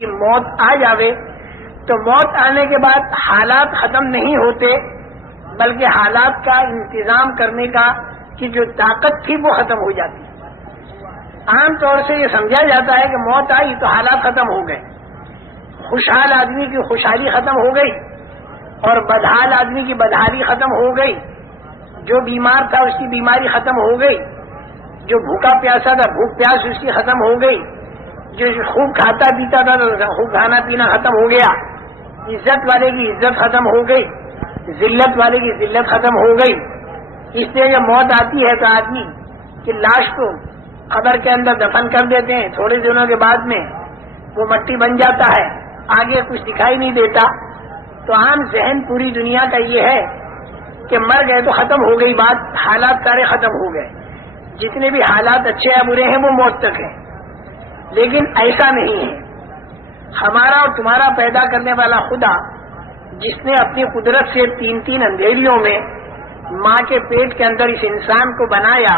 کہ موت آ جاوے تو موت آنے کے بعد حالات ختم نہیں ہوتے، بلکہ حالات کا انتظام کرنے کا کی جو طاقت تھی وہ ختم ہو جاتی۔ عام طور سے یہ سمجھا جاتا ہے کہ موت آئی تو حالات ختم ہو گئے، خوشحال آدمی کی خوشحالی ختم ہو گئی اور بدحال آدمی کی بدحالی ختم ہو گئی، جو بیمار تھا اس کی بیماری ختم ہو گئی، جو بھوکا پیاسا تھا بھوک پیاس اس کی ختم ہو گئی، جو خوب کھاتا پیتا تھا تو خوب کھانا پینا ختم ہو گیا، عزت والے کی عزت ختم ہو گئی، ذلت والے کی ذلت ختم ہو گئی۔ اس لیے جب موت آتی ہے تو آدمی کی لاش کو قبر کے اندر دفن کر دیتے ہیں، تھوڑے دنوں کے بعد میں وہ مٹی بن جاتا ہے، آگے کچھ دکھائی نہیں دیتا۔ تو عام ذہن پوری دنیا کا یہ ہے کہ مر گئے تو ختم ہو گئی بات، حالات سارے ختم ہو گئے، جتنے بھی حالات اچھے یا برے ہیں وہ موت تک ہیں۔ لیکن ایسا نہیں ہے۔ ہمارا اور تمہارا پیدا کرنے والا خدا، جس نے اپنی قدرت سے تین تین اندھیریوں میں ماں کے پیٹ کے اندر اس انسان کو بنایا،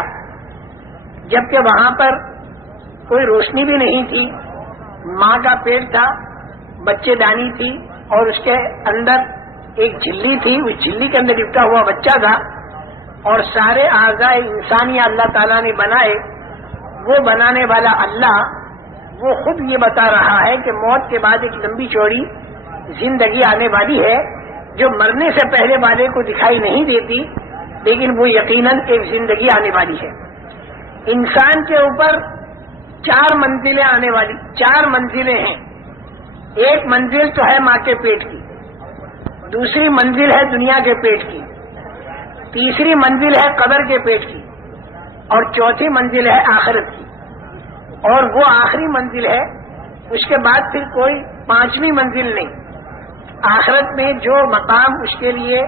جبکہ وہاں پر کوئی روشنی بھی نہیں تھی، ماں کا پیٹ تھا، بچے دانی تھی اور اس کے اندر ایک جھلی تھی، اس جھلی کے اندر لپٹا ہوا بچہ تھا، اور سارے اعضاء انسانی اللہ تعالیٰ نے بنائے۔ وہ بنانے والا اللہ وہ خود یہ بتا رہا ہے کہ موت کے بعد ایک لمبی چوڑی زندگی آنے والی ہے، جو مرنے سے پہلے والے کو دکھائی نہیں دیتی، لیکن وہ یقیناً ایک زندگی آنے والی ہے۔ انسان کے اوپر چار منزلیں آنے والی، چار منزلیں ہیں۔ ایک منزل تو ہے ماں کے پیٹ کی، دوسری منزل ہے دنیا کے پیٹ کی، تیسری منزل ہے قبر کے پیٹ کی، اور چوتھی منزل ہے آخرت کی، اور وہ آخری منزل ہے۔ اس کے بعد پھر کوئی پانچویں منزل نہیں۔ آخرت میں جو مقام اس کے لیے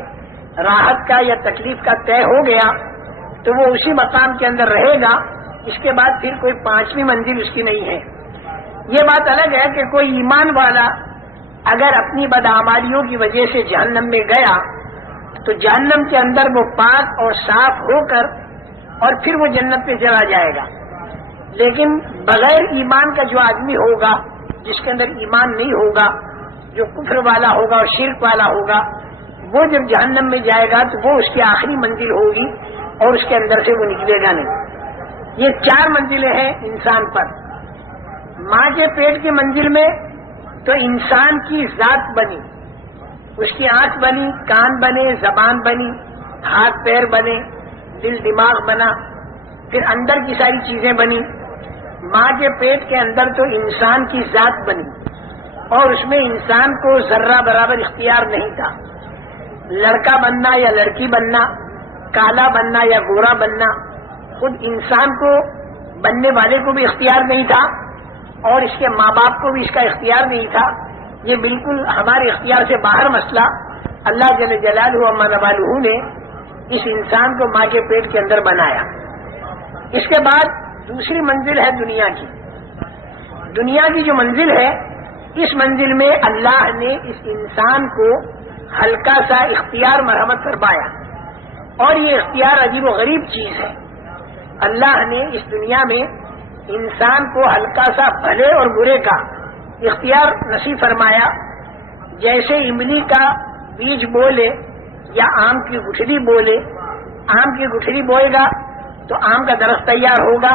راحت کا یا تکلیف کا طے ہو گیا تو وہ اسی مقام کے اندر رہے گا، اس کے بعد پھر کوئی پانچویں منزل اس کی نہیں ہے۔ یہ بات الگ ہے کہ کوئی ایمان والا اگر اپنی بدعمالیوں کی وجہ سے جہنم میں گیا تو جہنم کے اندر وہ پاک اور صاف ہو کر اور پھر وہ جنت میں چلا جائے گا۔ لیکن بغیر ایمان کا جو آدمی ہوگا، جس کے اندر ایمان نہیں ہوگا، جو کفر والا ہوگا اور شرک والا ہوگا، وہ جب جہنم میں جائے گا تو وہ اس کی آخری منزل ہوگی اور اس کے اندر سے وہ نکلے گا نہیں۔ یہ چار منزلیں ہیں انسان پر۔ ماں کے پیٹ کی منزل میں تو انسان کی ذات بنی، اس کی آنکھ بنی، کان بنے، زبان بنی، ہاتھ پیر بنے، دل دماغ بنا، پھر اندر کی ساری چیزیں بنی۔ ماں کے پیٹ کے اندر تو انسان کی ذات بنی اور اس میں انسان کو ذرہ برابر اختیار نہیں تھا۔ لڑکا بننا یا لڑکی بننا، کالا بننا یا گورا بننا، خود انسان کو بننے والے کو بھی اختیار نہیں تھا اور اس کے ماں باپ کو بھی اس کا اختیار نہیں تھا۔ یہ بالکل ہمارے اختیار سے باہر مسئلہ اللہ جل جلالہ و منوالہ نے اس انسان کو ماں کے پیٹ کے اندر بنایا۔ اس کے بعد دوسری منزل ہے دنیا کی۔ دنیا کی جو منزل ہے، اس منزل میں اللہ نے اس انسان کو ہلکا سا اختیار مرحمت فرمایا، اور یہ اختیار عجیب و غریب چیز ہے۔ اللہ نے اس دنیا میں انسان کو ہلکا سا بھلے اور برے کا اختیار نصیب فرمایا۔ جیسے املی کا بیج بولے یا آم کی گٹھلی بولے، آم کی گٹھلی بوئے گا تو آم کا درخت تیار ہوگا،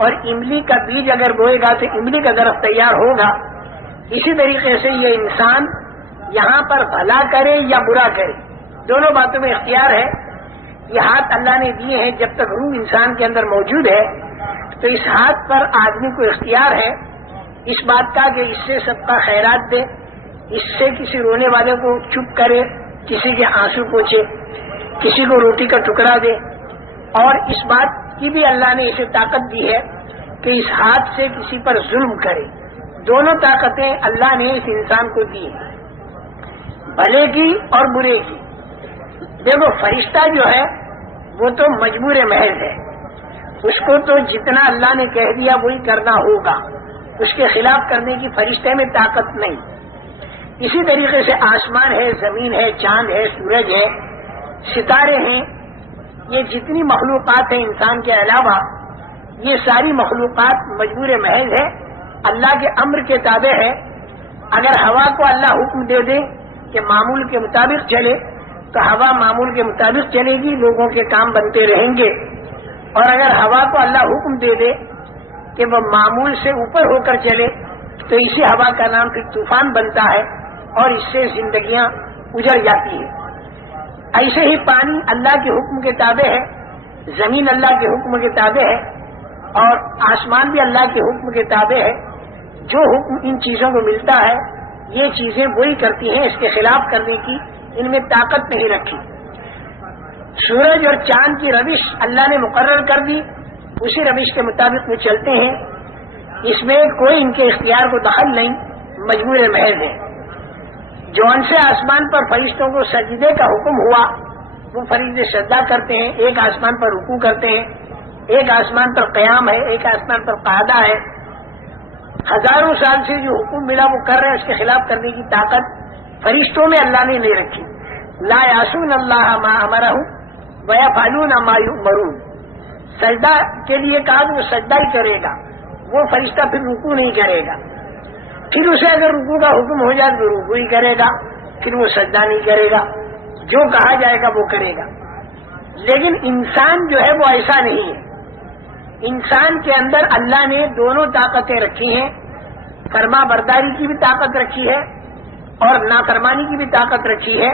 اور املی کا بیج اگر بوئے گا تو املی کا درخت تیار ہوگا۔ اسی طریقے سے یہ انسان یہاں پر بھلا کرے یا برا کرے، دونوں باتوں میں اختیار ہے۔ یہ ہاتھ اللہ نے دیے ہیں، جب تک روح انسان کے اندر موجود ہے تو اس ہاتھ پر آدمی کو اختیار ہے اس بات کا کہ اس سے سب کا خیرات دے، اس سے کسی رونے والے کو چپ کرے، کسی کے آنسو پوچھے، کسی کو روٹی کا ٹکڑا دے، اور اس بات کی بھی اللہ نے اسے طاقت دی ہے کہ اس ہاتھ سے کسی پر ظلم کرے۔ دونوں طاقتیں اللہ نے اس انسان کو دی ہیں، بھلے کی اور برے کی۔ دیکھو فرشتہ جو ہے وہ تو مجبور محض ہے، اس کو تو جتنا اللہ نے کہہ دیا وہی کرنا ہوگا، اس کے خلاف کرنے کی فرشتے میں طاقت نہیں۔ اسی طریقے سے آسمان ہے، زمین ہے، چاند ہے، سورج ہے، ستارے ہیں، یہ جتنی مخلوقات ہیں انسان کے علاوہ، یہ ساری مخلوقات مجبور محض ہے، اللہ کے امر کے تابع ہے اگر ہوا کو اللہ حکم دے دے کہ معمول کے مطابق چلے تو ہوا معمول کے مطابق چلے گی، لوگوں کے کام بنتے رہیں گے. اور اگر ہوا کو اللہ حکم دے دے کہ وہ معمول سے اوپر ہو کر چلے تو اسی ہوا کا نام پھر طوفان بنتا ہے اور اس سے زندگیاں اجڑ جاتی ہیں. ایسے ہی پانی اللہ کے حکم کے تابع ہے، زمین اللہ کے حکم کے تابع ہے اور آسمان بھی اللہ کے حکم کے تابع ہے. جو حکم ان چیزوں کو ملتا ہے یہ چیزیں وہی کرتی ہیں، اس کے خلاف کرنے کی ان میں طاقت نہیں رکھی. سورج اور چاند کی روش اللہ نے مقرر کر دی، اسی روش کے مطابق وہ چلتے ہیں. اس میں کوئی ان کے اختیار کو دخل نہیں، مجبور محض ہے. جون سے آسمان پر فرشتوں کو سجدے کا حکم ہوا وہ فرشتے سجدہ کرتے ہیں، ایک آسمان پر رکوع کرتے ہیں، ایک آسمان پر قیام ہے، ایک آسمان پر قعدہ ہے. ہزاروں سال سے جو حکم ملا وہ کر رہے ہیں، اس کے خلاف کرنے کی طاقت فرشتوں میں اللہ نے نہیں رکھی. لا یعصون اللہ ما امرہم ویفعلون ما یؤمرون. سجدہ کے لیے کہا تو وہ سجدہ ہی کرے گا، وہ فرشتہ پھر رکوع نہیں کرے گا. پھر اسے اگر رکوع کا حکم ہو جائے تو رکوع ہی کرے گا، پھر وہ سجدہ نہیں کرے گا. جو کہا جائے گا وہ کرے گا. لیکن انسان جو ہے وہ ایسا نہیں ہے. انسان کے اندر اللہ نے دونوں طاقتیں رکھی ہیں، فرما برداری کی بھی طاقت رکھی ہے اور نافرمانی کی بھی طاقت رکھی ہے.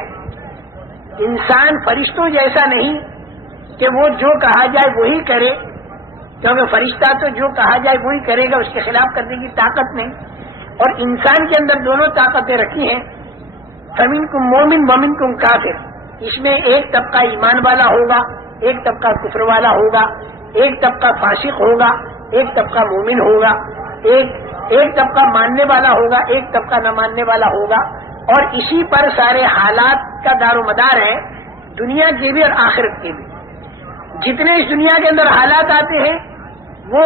انسان فرشتوں جیسا نہیں کہ وہ جو کہا جائے وہی کرے، کیونکہ فرشتہ تو جو کہا جائے وہی کرے گا، اس کے خلاف کرنے کی طاقت نہیں. اور انسان کے اندر دونوں طاقتیں رکھی ہیں. فمنکم مومن ومنکم کافر. اس میں ایک طبقہ ایمان والا ہوگا، ایک طبقہ کفر والا ہوگا، ایک طبقہ فاسق ہوگا، ایک طبقہ مومن ہوگا، ایک طبقہ ماننے والا ہوگا، ایک طبقہ نہ ماننے والا ہوگا. اور اسی پر سارے حالات کا دار و مدار ہے، دنیا کے بھی اور آخرت کے بھی. جتنے اس دنیا کے اندر حالات آتے ہیں وہ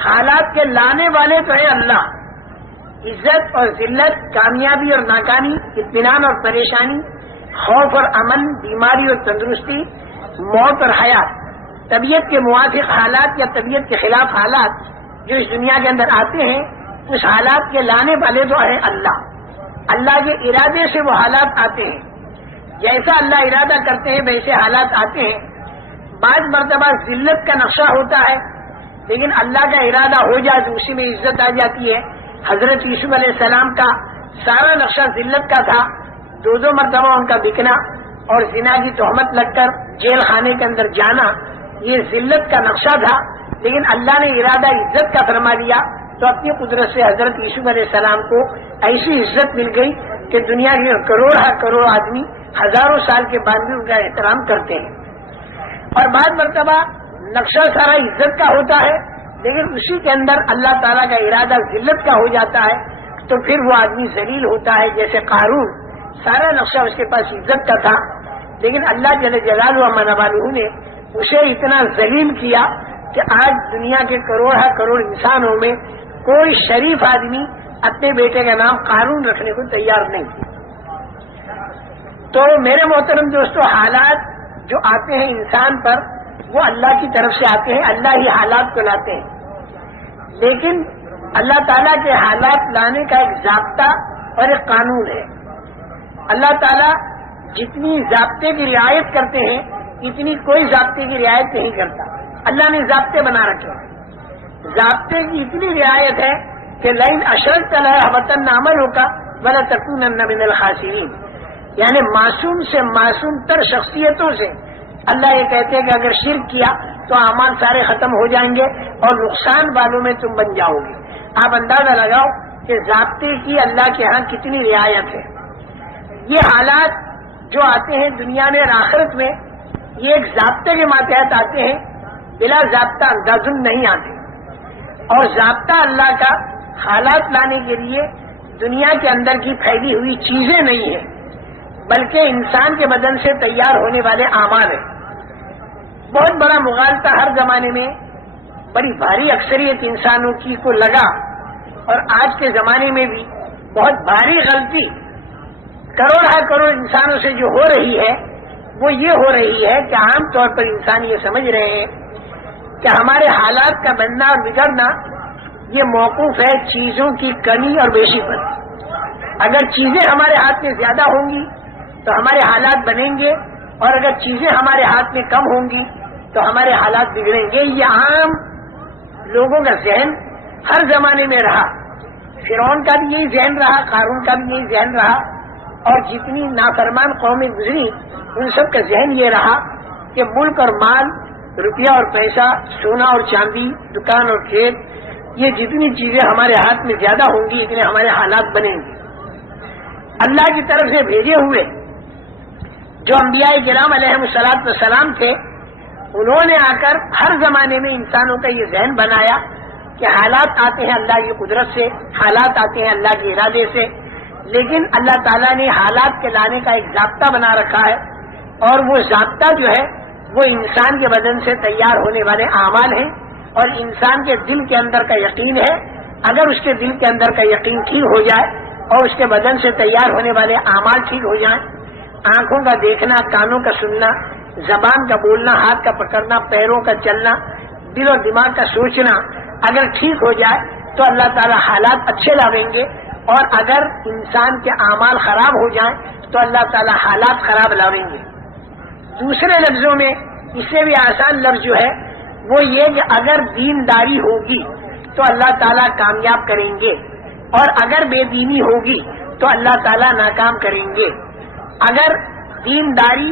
حالات کے لانے والے تو ہے اللہ. عزت اور ذلت، کامیابی اور ناکامی، اطمینان اور پریشانی، خوف اور امن، بیماری اور تندرستی، موت اور حیات، طبیعت کے موافق حالات یا طبیعت کے خلاف حالات جو اس دنیا کے اندر آتے ہیں، اس حالات کے لانے والے تو ہے اللہ. اللہ کے ارادے سے وہ حالات آتے ہیں، جیسا اللہ ارادہ کرتے ہیں ویسے حالات آتے ہیں. بعض مرتبہ ذلت کا نقشہ ہوتا ہے لیکن اللہ کا ارادہ ہو جائے تو اسی میں عزت آ جاتی ہے. حضرت یوسف علیہ السلام کا سارا نقشہ ذلت کا تھا. دو مرتبہ ان کا بکنا اور زنا کی تہمت لگ کر جیل خانے کے اندر جانا یہ ذلت کا نقشہ تھا. لیکن اللہ نے ارادہ عزت کا فرما دیا تو اپنی قدرت سے حضرت یوسف علیہ السلام کو ایسی عزت مل گئی کہ دنیا کے کروڑ آدمی ہزاروں سال کے بعد بھی ان کا احترام کرتے ہیں. اور بعض مرتبہ نقشہ سارا عزت کا ہوتا ہے لیکن اسی کے اندر اللہ تعالیٰ کا ارادہ ذلت کا ہو جاتا ہے تو پھر وہ آدمی ذلیل ہوتا ہے. جیسے قارون، سارا نقشہ اس کے پاس عزت کا تھا لیکن اللہ جل جلالہ و منوالہ نے اسے اتنا ذلیل کیا کہ آج دنیا کے کروڑ انسانوں میں کوئی شریف آدمی اپنے بیٹے کا نام قارون رکھنے کو تیار نہیں. تو میرے محترم دوستو، حالات جو آتے ہیں انسان پر وہ اللہ کی طرف سے آتے ہیں، اللہ ہی حالات کو لاتے ہیں. لیکن اللہ تعالیٰ کے حالات لانے کا ایک ضابطہ اور ایک قانون ہے. اللہ تعالیٰ جتنی ضابطے کی رعایت کرتے ہیں اتنی کوئی ضابطے کی رعایت نہیں کرتا. اللہ نے ضابطے بنا رکھے ہیں. ضابطے کی اتنی رعایت ہے کہ لئن اشرکت ليحبطن عملك ولتكونن من الخاسرین. یعنی معصوم سے معصوم تر شخصیتوں سے اللہ یہ کہتے ہیں کہ اگر شرک کیا تو اعمال سارے ختم ہو جائیں گے اور نقصان والوں میں تم بن جاؤ گے. آپ اندازہ لگاؤ کہ ضابطے کی اللہ کے ہاں کتنی رعایت ہے. یہ حالات جو آتے ہیں دنیا میں اور آخرت میں یہ ایک ضابطے کے ماتحت آتے ہیں، بلا ضابطہ اندازن نہیں آتے. اور ضابطہ اللہ کا حالات لانے کے لیے دنیا کے اندر کی پھیلی ہوئی چیزیں نہیں ہیں بلکہ انسان کے بدن سے تیار ہونے والے اعمال ہیں. بہت بڑا مغالطہ ہر زمانے میں بڑی بھاری اکثریت انسانوں کی کو لگا اور آج کے زمانے میں بھی بہت بھاری غلطی کروڑ انسانوں سے جو ہو رہی ہے وہ یہ ہو رہی ہے کہ عام طور پر انسان یہ سمجھ رہے ہیں کہ ہمارے حالات کا بننا اور بگڑنا یہ موقوف ہے چیزوں کی کمی اور بیشی پر. اگر چیزیں ہمارے ہاتھ میں زیادہ ہوں گی تو ہمارے حالات بنیں گے، اور اگر چیزیں ہمارے ہاتھ میں کم ہوں گی تو ہمارے حالات بگڑیں گے۔ یہ عام لوگوں کا ذہن ہر زمانے میں رہا، فرعون کا بھی یہی ذہن رہا، قارون کا بھی یہی ذہن رہا، اور جتنی نافرمان قومیں گزری ان سب کا ذہن یہ رہا کہ ملک اور مال، روپیہ اور پیسہ، سونا اور چاندی، دکان اور کھیت، یہ جتنی چیزیں ہمارے ہاتھ میں زیادہ ہوں گی اتنے ہمارے حالات بنیں گے۔ اللہ کی طرف سے بھیجے ہوئے جو انبیاء کرام علیہ السلام تھے، انہوں نے آ کر ہر زمانے میں انسانوں کا یہ ذہن بنایا کہ حالات آتے ہیں اللہ کی قدرت سے، حالات آتے ہیں اللہ کے ارادے سے، لیکن اللہ تعالیٰ نے حالات کے لانے کا ایک ضابطہ بنا رکھا ہے، اور وہ ضابطہ جو ہے وہ انسان کے بدن سے تیار ہونے والے اعمال ہیں، اور انسان کے دل کے اندر کا یقین ہے۔ اگر اس کے دل کے اندر کا یقین ٹھیک ہو جائے اور اس کے بدن سے تیار ہونے والے اعمال ٹھیک ہو جائیں، آنکھوں کا دیکھنا، کانوں کا سننا، زبان کا بولنا، ہاتھ کا پکڑنا، پیروں کا چلنا، دل اور دماغ کا سوچنا اگر ٹھیک ہو جائے تو اللہ تعالیٰ حالات اچھے لاویں گے، اور اگر انسان کے اعمال خراب ہو جائیں تو اللہ تعالیٰ حالات خراب لاویں گے۔ دوسرے لفظوں میں اس سے بھی آسان لفظ جو ہے وہ یہ کہ اگر دینداری ہوگی تو اللہ تعالیٰ کامیاب کریں گے، اور اگر بے دینی ہوگی تو اللہ تعالیٰ ناکام کریں گے۔ اگر دینداری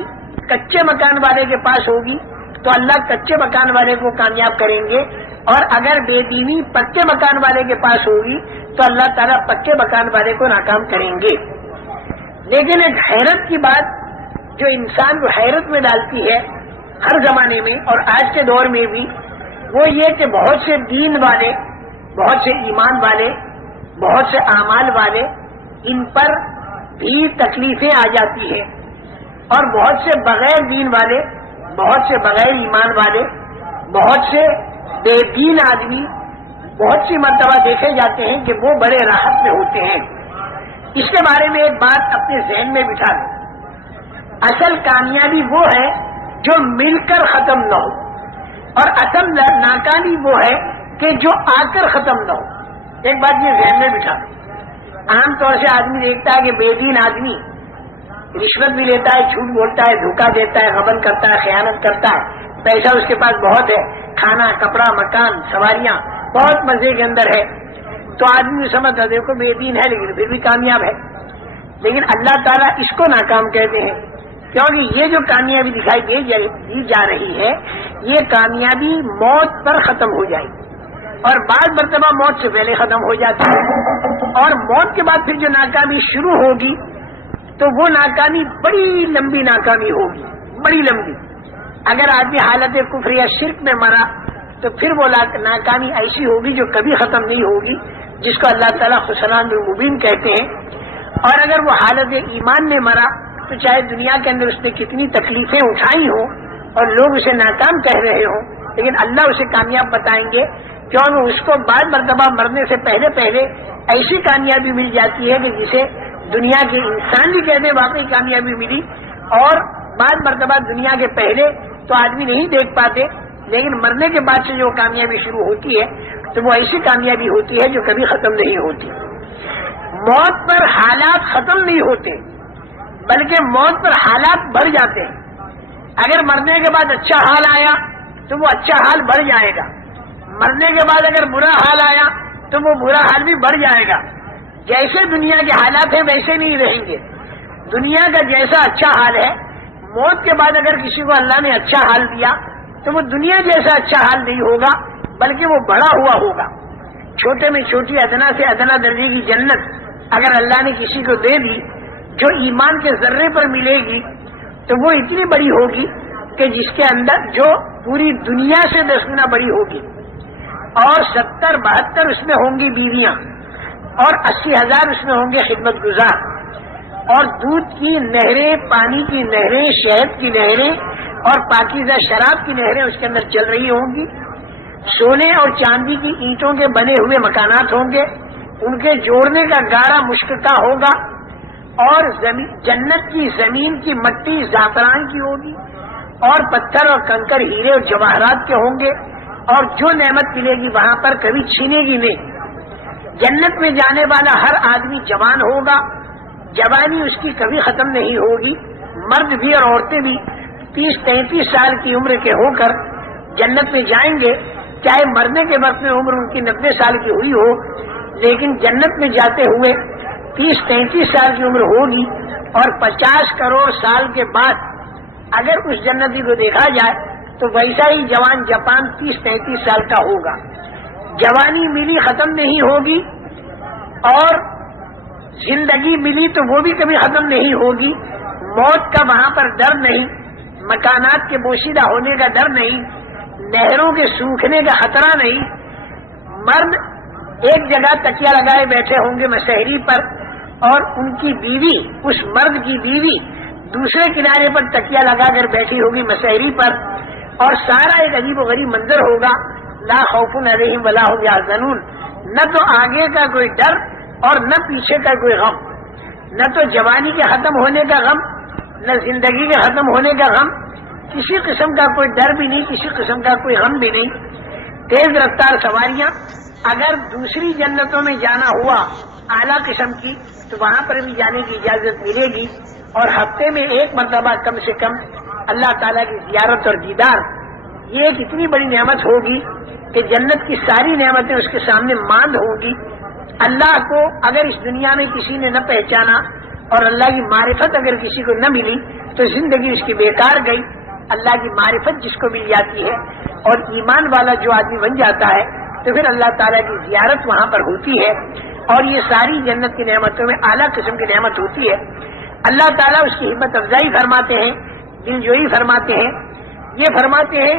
کچے مکان والے کے پاس ہوگی تو اللہ کچے مکان والے کو کامیاب کریں گے، اور اگر بے دینی پکے مکان والے کے پاس ہوگی تو اللہ تعالیٰ پکے مکان والے کو ناکام کریں گے۔ لیکن ایک حیرت کی بات جو انسان کو حیرت میں ڈالتی ہے ہر زمانے میں اور آج کے دور میں بھی، وہ یہ کہ بہت سے دین والے، بہت سے ایمان والے، بہت سے اعمال والے، ان پر بھی تکلیفیں آ جاتی ہیں، اور بہت سے بغیر دین والے، بہت سے بغیر ایمان والے، بہت سے بے دین آدمی بہت سی مرتبہ دیکھے جاتے ہیں کہ وہ بڑے راحت میں ہوتے ہیں۔ اس کے بارے میں ایک بات اپنے ذہن میں بٹھا لو، اصل کامیابی وہ ہے جو مل کر ختم نہ ہو، اور اصل ناکامی وہ ہے کہ جو آ کر ختم نہ ہو۔ ایک بات یہ ذہن میں بٹھا لو، عام طور سے آدمی دیکھتا ہے کہ بے دین آدمی رشوت بھی لیتا ہے، جھوٹ بولتا ہے، دھوکہ دیتا ہے، غبن کرتا ہے، خیانت کرتا ہے، پیسہ اس کے پاس بہت ہے، کھانا، کپڑا، مکان، سواریاں بہت مزے کے اندر ہے، تو آدمی سمجھتا دیکھو بے دین ہے لیکن پھر بھی کامیاب ہے۔ لیکن اللہ تعالیٰ اس کو ناکام کہتے ہیں، کیونکہ یہ جو کامیابی دکھائی دی جا رہی ہے یہ کامیابی موت پر ختم ہو جائے گی، اور بعض مرتبہ موت سے پہلے ختم ہو جاتی ہے، اور موت کے بعد پھر جو ناکامی شروع ہوگی تو وہ ناکامی بڑی لمبی ناکامی ہوگی، بڑی لمبی۔ اگر آدمی حالت کفر یا شرک میں مرا تو پھر وہ ناکامی ایسی ہوگی جو کبھی ختم نہیں ہوگی، جس کو اللہ تعالیٰ خسران المبین کہتے ہیں۔ اور اگر وہ حالت ایمان میں مرا تو چاہے دنیا کے اندر اس نے کتنی تکلیفیں اٹھائی ہوں اور لوگ اسے ناکام کہہ رہے ہوں، لیکن اللہ اسے کامیاب بتائیں گے، کیونکہ اس کو بعد مرتبہ مرنے سے پہلے پہلے ایسی کامیابی مل جاتی ہے کہ جسے دنیا کے انسان بھی کہتے ہیں واقعی کامیابی ملی، اور بعد مرتبہ دنیا کے پہلے تو آدمی نہیں دیکھ پاتے، لیکن مرنے کے بعد سے جو کامیابی شروع ہوتی ہے تو وہ ایسی کامیابی ہوتی ہے جو کبھی ختم نہیں ہوتی۔ موت پر حالات ختم نہیں ہوتے بلکہ موت پر حالات بڑھ جاتے ہیں۔ اگر مرنے کے بعد اچھا حال آیا تو وہ اچھا حال بڑھ جائے گا، مرنے کے بعد اگر برا حال آیا تو وہ برا حال بھی بڑھ جائے گا۔ جیسے دنیا کے حالات ہیں ویسے نہیں رہیں گے۔ دنیا کا جیسا اچھا حال ہے، موت کے بعد اگر کسی کو اللہ نے اچھا حال دیا تو وہ دنیا جیسا اچھا حال نہیں ہوگا بلکہ وہ بڑا ہوا ہوگا۔ چھوٹے میں چھوٹی ادنا سے ادنا درجے کی جنت اگر اللہ نے کسی کو دے دی جو ایمان کے ذرے پر ملے گی تو وہ اتنی بڑی ہوگی کہ جس کے اندر جو پوری دنیا سے 10 گنا بڑی ہوگی، اور 70-72 اس میں ہوں گی بیویاں، اور 80,000 اس میں ہوں گے خدمت گزار، اور دودھ کی نہریں، پانی کی نہریں، شہد کی نہریں اور پاکیزہ شراب کی نہریں اس کے اندر چل رہی ہوں گی۔ سونے اور چاندی کی اینٹوں کے بنے ہوئے مکانات ہوں گے، ان کے جوڑنے کا گارا مشک کا ہوگا، اور جنت کی زمین کی مٹی زعفران کی ہوگی، اور پتھر اور کنکر ہیرے اور جواہرات کے ہوں گے، اور جو نعمت ملے گی وہاں پر کبھی چھینے گی نہیں۔ جنت میں جانے والا ہر آدمی جوان ہوگا، جوانی اس کی کبھی ختم نہیں ہوگی. مرد بھی اور عورتیں بھی 30-33 سال کی عمر کے ہو کر جنت میں جائیں گے. چاہے مرنے کے وقت میں عمر ان کی 90 سال کی ہوئی ہو، لیکن جنت میں جاتے ہوئے 30-33 سال کی عمر ہوگی. اور 50 کروڑ سال کے بعد اگر اس جنتی کو دیکھا جائے تو ویسا ہی جوان جاپان 30-33 سال کا ہوگا. جوانی ملی ختم نہیں ہوگی، اور زندگی ملی تو وہ بھی کبھی ختم نہیں ہوگی. موت کا وہاں پر ڈر نہیں، مکانات کے بوشیدہ ہونے کا ڈر نہیں، نہروں کے سوکھنے کا خطرہ نہیں. مرد ایک جگہ تکیہ لگائے بیٹھے ہوں گے مسحری پر، اور ان کی بیوی، اس مرد کی بیوی دوسرے کنارے پر تکیہ لگا کر بیٹھی ہوگی مسحری پر، اور سارا ایک عجیب و غریب منظر ہوگا. لا خوف علیہم ولا هم یحزنون. نہ تو آگے کا کوئی ڈر اور نہ پیچھے کا کوئی غم، نہ تو جوانی کے ختم ہونے کا غم، نہ زندگی کے ختم ہونے کا غم. کسی قسم کا کوئی ڈر بھی نہیں، کسی قسم کا کوئی غم بھی نہیں. تیز رفتار سواریاں. اگر دوسری جنتوں میں جانا ہوا اعلیٰ قسم کی تو وہاں پر بھی جانے کی اجازت ملے گی. اور ہفتے میں ایک مرتبہ کم سے کم اللہ تعالیٰ کی زیارت اور دیدار، یہ ایک اتنی بڑی نعمت ہوگی کہ جنت کی ساری نعمتیں اس کے سامنے ماند ہوں گی. اللہ کو اگر اس دنیا میں کسی نے نہ پہچانا اور اللہ کی معرفت اگر کسی کو نہ ملی تو زندگی اس کی بیکار گئی. اللہ کی معرفت جس کو مل جاتی ہے اور ایمان والا جو آدمی بن جاتا ہے تو پھر اللہ تعالیٰ کی زیارت وہاں پر ہوتی ہے، اور یہ ساری جنت کی نعمتوں میں اعلیٰ قسم کی نعمت ہوتی ہے. اللہ تعالیٰ اس کی ہمت افزائی فرماتے ہیں، دل جوئی فرماتے ہیں. یہ فرماتے ہیں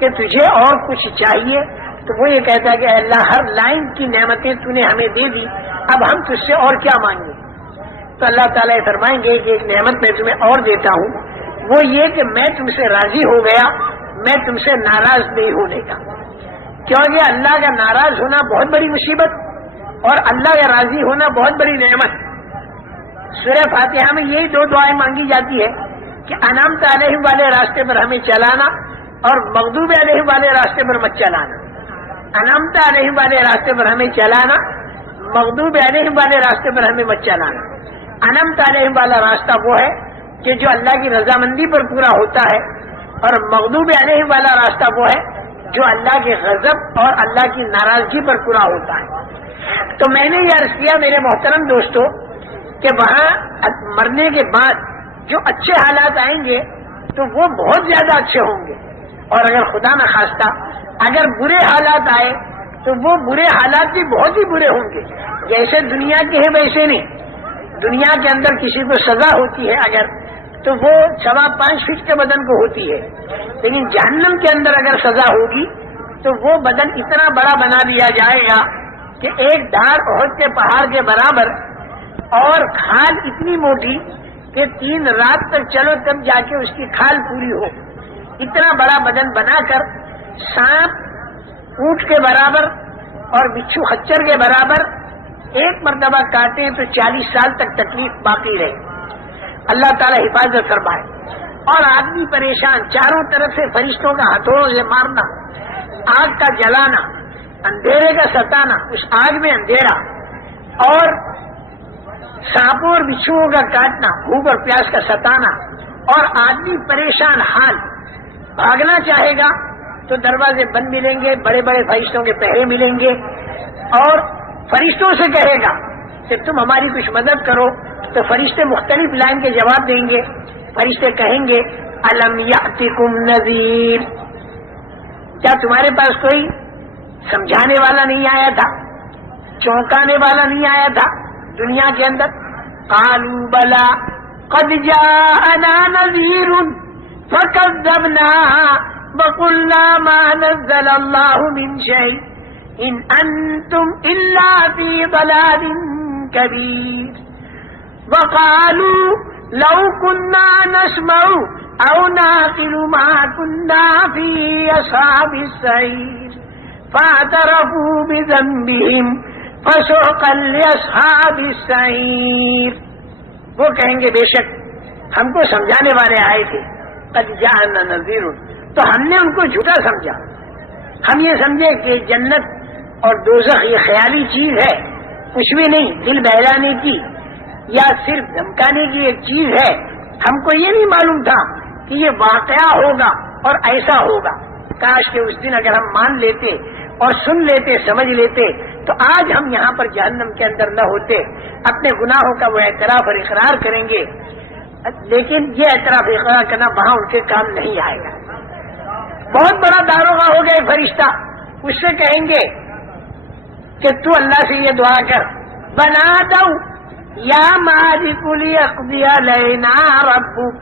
کہ تجھے اور کچھ چاہیے؟ تو وہ یہ کہتا ہے کہ اے اللہ، ہر لائن کی نعمتیں تو نے ہمیں دے دی، اب ہم تجھ سے اور کیا مانگیں؟ تو اللہ تعالیٰ یہ فرمائیں گے کہ ایک نعمت میں تمہیں اور دیتا ہوں، وہ یہ کہ میں تم سے راضی ہو گیا، میں تم سے ناراض نہیں ہونے کا. کیونکہ اللہ کا ناراض ہونا بہت بڑی مصیبت اور اللہ کا راضی ہونا بہت بڑی نعمت. سورہ فاتحہ میں یہی دو دعائیں مانگی جاتی ہے کہ انعمت علیہم والے راستے پر ہمیں چلانا اور مغضوب علیہم والے راستے پر مت چلانا. انعمت علیہم والے راستے پر ہمیں چلانا، مغضوب علیہم والے راستے پر ہمیں مت چلانا. انعمت علیہم والا راستہ وہ ہے کہ جو اللہ کی رضامندی پر پورا ہوتا ہے، اور مغضوب علیہم والا راستہ وہ ہے جو اللہ کے غضب اور اللہ کی ناراضگی پر پورا ہوتا ہے. تو میں نے یہ عرض کیا میرے محترم دوستو کہ وہاں مرنے کے بعد جو اچھے حالات آئیں گے تو وہ بہت زیادہ اچھے ہوں گے، اور اگر خدا نہ خواستہ اگر برے حالات آئے تو وہ برے حالات بھی بہت ہی برے ہوں گے. جیسے دنیا کے ہیں ویسے نہیں. دنیا کے اندر کسی کو سزا ہوتی ہے اگر تو وہ 5.25 فٹ کے بدن کو ہوتی ہے، لیکن جہنم کے اندر اگر سزا ہوگی تو وہ بدن اتنا بڑا بنا دیا جائے گا کہ ایک دھار احد کے پہاڑ کے برابر، اور کھال اتنی موٹی کہ 3 رات تک چلو تب جا کے اس کی کھال پوری ہو. اتنا بڑا بدن بنا کر سانپ اونٹ کے برابر اور بچھو خچر کے برابر ایک مرتبہ کاٹے تو 40 سال تک تکلیف باقی رہے. اللہ تعالیٰ حفاظت فرمائے. اور آدمی پریشان، چاروں طرف سے فرشتوں کا ہتھوڑوں سے مارنا، آگ کا جلانا، اندھیرے کا ستانا، اس آگ میں اندھیرا، اور سانپوں اور بچھوؤں کا کاٹنا، بھوک اور پیاس کا ستانا، اور آدمی پریشان حال. بھاگنا چاہے گا تو دروازے بند ملیں گے، بڑے بڑے فرشتوں کے پہرے ملیں گے، اور فرشتوں سے کہے گا کہ تم ہماری کچھ مدد کرو تو فرشتے مختلف لائن کے جواب دیں گے. فرشتے کہیں گے الم یاتکم نذیر، کیا تمہارے پاس کوئی سمجھانے والا نہیں آیا تھا، چونکانے والا نہیں آیا تھا دنیا کے اندر؟ قالوا بلا قد جاءنا نذیر فکذبنا وقلنا ما نزل اللہ من شیء ان انتم الا فی ضلال کبیر وقالوا لو كنا نسمع او نعقل ما كنا في اصحاب السعير فاعترفوا بذنبهم فسحقا لاصحاب السعير. وہ کہیں گے بے شک ہم کو سمجھانے والے آئے تھے، قد جاءنا نذیر، تو ہم نے ان کو جھوٹا سمجھا. ہم یہ سمجھے کہ جنت اور دوزخ یہ خیالی چیز ہے، کچھ بھی نہیں، دل بہلانے کی یا صرف دھمکانے کی ایک چیز ہے. ہم کو یہ نہیں معلوم تھا کہ یہ واقعہ ہوگا اور ایسا ہوگا. کاش کہ اس دن اگر ہم مان لیتے اور سن لیتے، سمجھ لیتے، تو آج ہم یہاں پر جہنم کے اندر نہ ہوتے. اپنے گناہوں کا وہ اعتراف اور اقرار کریں گے، لیکن یہ اعتراف اقرار کرنا وہاں ان کے کام نہیں آئے گا. بہت بڑا داروغہ ہو گئے فرشتہ، اس سے کہیں گے کہ تو اللہ سے یہ دعا کر، بنا دو یا مالک لیقضی علینا ربک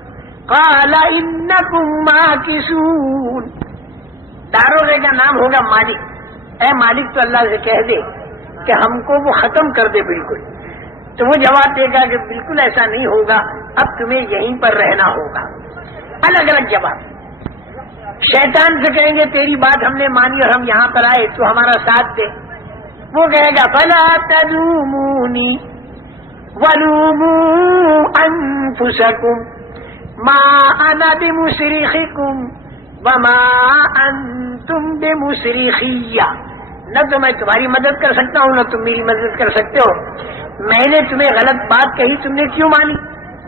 قال انکم ماکثون. داروغے کا نام ہوگا مالک. اے مالک تو اللہ سے کہہ دے کہ ہم کو وہ ختم کر دے بالکل. تو وہ جواب دے گا کہ بالکل ایسا نہیں ہوگا، اب تمہیں یہیں پر رہنا ہوگا. الگ الگ جواب. شیطان سے کہیں گے تیری بات ہم نے مانی اور ہم یہاں پر آئے تو ہمارا ساتھ دے. وہ کہے گا فلا تلومونی ولوموا انفسکم ما انا بمصرخکم وما انتم بمصرخی. نہ تو میں تمہاری مدد کر سکتا ہوں، نہ تم میری مدد کر سکتے ہو. میں نے تمہیں غلط بات کہی، تم نے کیوں مانی؟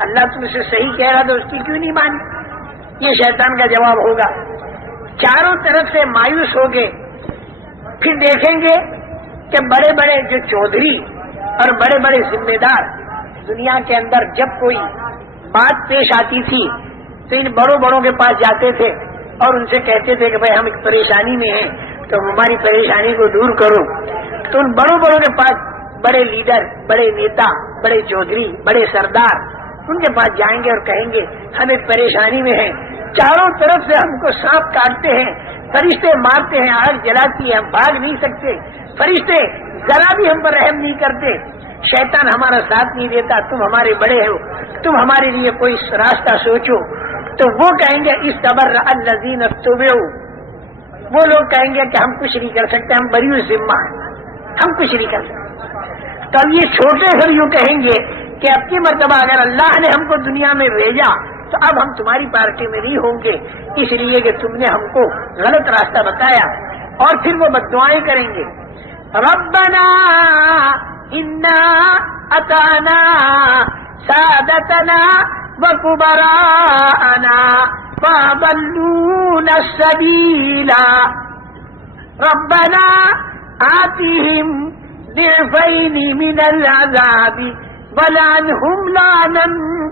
اللہ تم سے صحیح کہہ رہا تو اس کی کیوں نہیں مانی؟ یہ شیطان کا جواب ہوگا. چاروں طرف سے مایوس ہو گئے. پھر دیکھیں گے کہ بڑے بڑے جو چودھری اور بڑے بڑے ذمہ دار دنیا کے اندر جب کوئی بات پیش آتی تھی تو ان بڑوں بڑوں کے پاس جاتے تھے اور ان سے کہتے تھے کہ بھائی ہم ایک پریشانی میں ہیں تو ہماری پریشانی کو دور کرو. تو ان بڑوں بڑوں کے پاس بڑے لیڈر، بڑے نیتا، بڑے چودھری، بڑے سردار ان کے پاس جائیں گے اور کہیں گے ہم ایک پریشانی میں ہیں، چاروں طرف سے ہم کو سانپ کاٹتے ہیں، فرشتے مارتے ہیں، آگ جلاتی ہے، ہم بھاگ نہیں سکتے، فرشتے ذرا بھی ہم پر رحم نہیں کرتے، شیطان ہمارا ساتھ نہیں دیتا، تم ہمارے بڑے ہو، تم ہمارے لیے کوئی راستہ سوچو. تو وہ کہیں گے استبرأ الذین اتبعوا. وہ لوگ کہیں گے کہ ہم کچھ نہیں کر سکتے، ہم بری ذمہ ہیں، ہم کچھ نہیں کر سکتے. تو اب یہ چھوٹے پھر یوں کہیں گے کہ اب کی مرتبہ اگر اللہ نے ہم کو دنیا میں بھیجا تو اب ہم تمہاری پارٹی میں نہیں ہوں گے، اس لیے کہ تم نے ہم کو غلط راستہ بتایا. اور پھر وہ بددعائیں کریں گے، ربنا انا اطعنا سادتنا وکبراءنا فاضلونا السبیل ربنا آتهم ضعفین من العذاب ولعنهم لعنا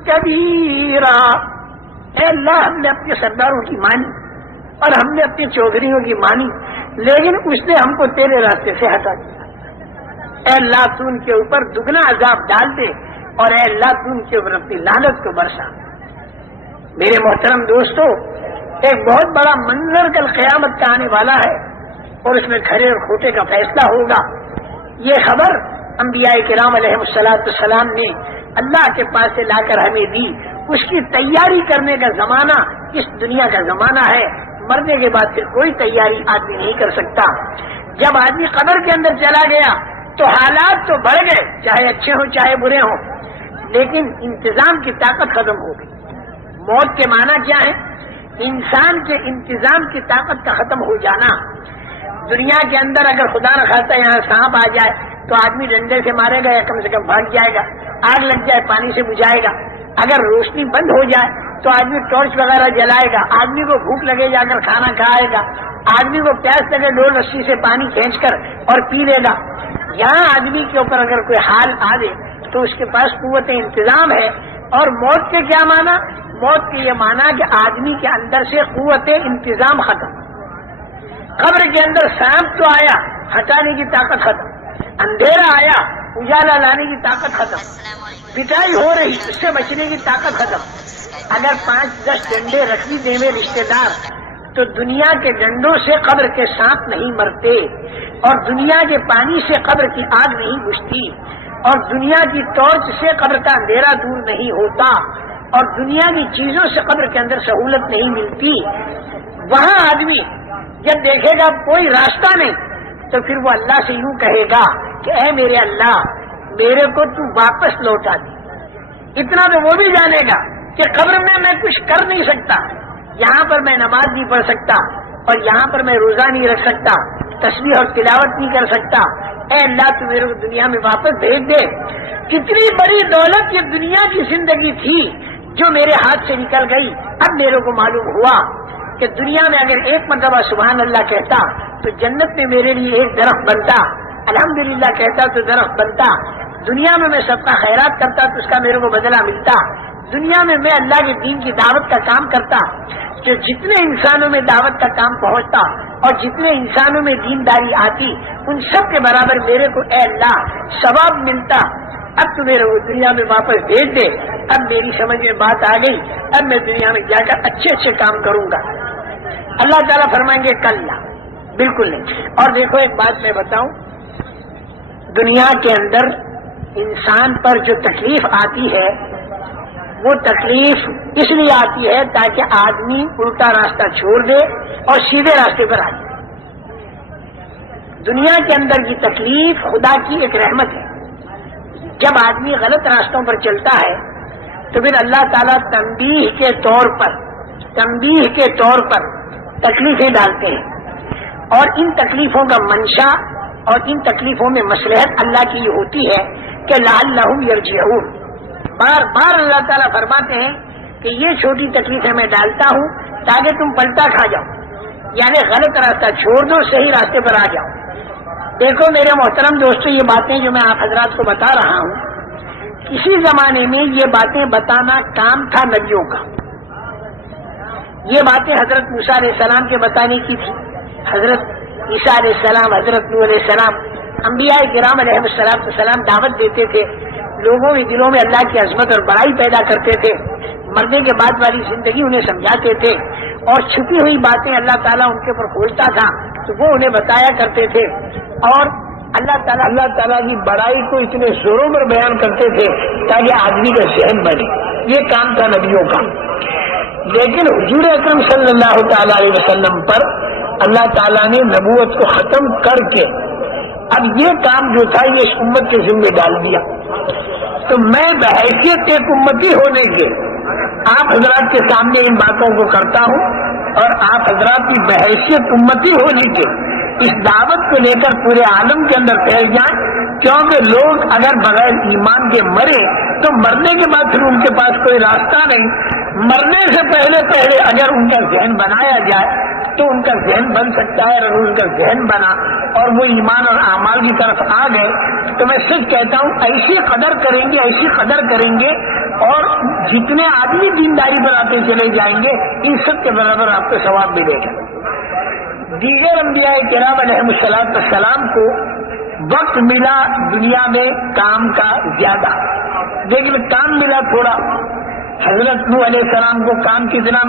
کبیرا. اے اللہ ہم نے اپنے سرداروں کی مانی اور ہم نے اپنے چودھریوں کی مانی، لیکن اس نے ہم کو تیرے راستے سے ہٹا دیا. اے اللہ تو ان کے اوپر دگنا عذاب ڈال دے اور اے اللہ تو ان کے اوپر اپنی لعنت کو برسا. میرے محترم دوستو، ایک بہت بڑا منظر کل قیامت کا آنے والا ہے اور اس میں کھرے اور کھوٹے کا فیصلہ ہوگا. یہ خبر انبیاء کرام علیہ السلام نے اللہ کے پاس سے لا کر ہمیں دی. اس کی تیاری کرنے کا زمانہ اس دنیا کا زمانہ ہے. مرنے کے بعد پھر کوئی تیاری آدمی نہیں کر سکتا. جب آدمی قبر کے اندر چلا گیا تو حالات تو بڑھ گئے، چاہے اچھے ہوں چاہے برے ہوں، لیکن انتظام کی طاقت ختم ہو گئی. موت کے معنی کیا ہے؟ انسان کے انتظام کی طاقت کا ختم ہو جانا. دنیا کے اندر اگر خدا نہ خاصا یہاں سانپ آ جائے تو آدمی ڈنڈے سے مارے گا یا کم سے کم بھاگ جائے گا. آگ لگ جائے پانی سے بجھائے گا. اگر روشنی بند ہو جائے تو آدمی ٹارچ وغیرہ جلائے گا. آدمی کو بھوک لگے جا کر کھانا کھائے گا. آدمی کو پیاس لگے ڈول رسی سے پانی کھینچ کر اور پی لے گا. یہاں آدمی کے اوپر اگر کوئی حال آ دے تو اس کے پاس قوت انتظام ہے. اور موت کے کیا معنی؟ موت کے یہ معنی کہ آدمی کے اندر سے قوت انتظام ختم. قبر کے اندر سانپ تو آیا، ہٹانے کی طاقت ختم. اندھیرا آیا، اجالا لانے کی طاقت ختم. پٹائی ہو رہی، اس سے بچنے کی طاقت ختم. اگر 5-10 ڈنڈے رکھی دیں میں رشتے دار تو دنیا کے ڈنڈوں سے قبر کے سانپ نہیں مرتے، اور دنیا کے پانی سے قبر کی آگ نہیں بجھتی، اور دنیا کی ٹارچ سے قبر کا اندھیرا دور نہیں ہوتا، اور دنیا کی چیزوں سے قبر کے اندر سہولت نہیں ملتی. وہاں آدمی جب دیکھے گا کوئی راستہ نہیں تو پھر وہ اللہ سے یوں کہے گا کہ اے میرے اللہ، میرے کو تو واپس لوٹا دے. اتنا تو وہ بھی جانے گا کہ قبر میں کچھ کر نہیں سکتا. یہاں پر میں نماز نہیں پڑھ سکتا، اور یہاں پر میں روزہ نہیں رکھ سکتا، تسبیح اور تلاوت نہیں کر سکتا، اے اللہ تو میرے کو دنیا میں واپس بھیج دے. کتنی بڑی دولت یہ دنیا کی زندگی تھی جو میرے ہاتھ سے نکل گئی. اب میرے کو معلوم ہوا کہ دنیا میں اگر ایک مرتبہ سبحان اللہ کہتا تو جنت میں میرے لیے ایک درخت بنتا, الحمدللہ کہتا تو درخت بنتا. دنیا میں میں سب کا خیرات کرتا تو اس کا میرے کو بدلہ ملتا. دنیا میں میں اللہ کے دین کی دعوت کا کام کرتا, جو جتنے انسانوں میں دعوت کا کام پہنچتا اور جتنے انسانوں میں دینداری آتی ان سب کے برابر میرے کو اے اللہ ثواب ملتا. اب تو میرے کو دنیا میں واپس بھیج دے. اب میری سمجھ میں بات آ گئی, اب میں دنیا میں جا کر اچھے اچھے کام کروں گا. اللہ تعالیٰ فرمائیں گے کل بالکل نہیں. اور دیکھو ایک بات میں بتاؤں, دنیا کے اندر انسان پر جو تکلیف آتی ہے وہ تکلیف اس لیے آتی ہے تاکہ آدمی الٹا راستہ چھوڑ دے اور سیدھے راستے پر آ جائے. دنیا کے اندر کی تکلیف خدا کی ایک رحمت ہے. جب آدمی غلط راستوں پر چلتا ہے تو پھر اللہ تعالیٰ تنبیہ کے طور پر تکلیفیں ڈالتے ہیں, اور ان تکلیفوں کا منشا اور ان تکلیفوں میں مصلحت اللہ کی یہ ہوتی ہے کہ لعلہم یرجعون. بار بار اللہ تعالیٰ فرماتے ہیں کہ یہ چھوٹی تکلیفیں میں ڈالتا ہوں تاکہ تم پلٹا کھا جاؤ, یعنی غلط راستہ چھوڑ دو, صحیح راستے پر آ جاؤ. دیکھو میرے محترم دوستو, یہ باتیں جو میں آپ حضرات کو بتا رہا ہوں, کسی زمانے میں یہ باتیں بتانا کام تھا نبیوں کا. یہ باتیں حضرت موسیٰ علیہ السلام کے بتانے کی تھی. حضرت عیسیٰ علیہ السلام, حضرت نوح علیہ السلام, انبیاء کرام علیہ السلام دعوت دیتے تھے, لوگوں کے دلوں میں اللہ کی عظمت اور بڑائی پیدا کرتے تھے, مرنے کے بعد والی زندگی انہیں سمجھاتے تھے, اور چھپی ہوئی باتیں اللہ تعالیٰ ان کے اوپر کھولتا تھا تو وہ انہیں بتایا کرتے تھے, اور اللہ تعالیٰ کی بڑائی کو اتنے زوروں پر بیان کرتے تھے تاکہ آدمی کا ذہن بنے. یہ کام تھا نبیوں کا. لیکن حضور اکرم صلی اللہ تعالی علیہ وسلم پر اللہ تعالیٰ نے نبوت کو ختم کر کے اب یہ کام جو تھا یہ اس امت کے ذمہ ڈال دیا. تو میں بحیثیت ایک امتی ہونے کے آپ حضرات کے سامنے ان باتوں کو کرتا ہوں, اور آپ حضرات کی بحیثیت امتی ہونے کے اس دعوت کو لے کر پورے عالم کے اندر پھیل جائیں, کیونکہ لوگ اگر بغیر ایمان کے مرے تو مرنے کے بعد پھر ان کے پاس کوئی راستہ نہیں. مرنے سے پہلے اگر ان کا ذہن بنایا جائے تو ان کا ذہن بن سکتا ہے. اگر ان کا ذہن بنا اور وہ ایمان اور اعمال کی طرف آ گئے تو میں سچ کہتا ہوں ایسی قدر کریں گے اور جتنے آدمی دینداری پر آتے چلے جائیں گے ان سب کے برابر آپ کو ثواب ملے گا. دیگر انبیاء کرام علیہ السلام کو وقت ملا دنیا میں کام کا زیادہ, لیکن کام ملا تھوڑا. حضرت نوح علیہ السلام کو کام کتنا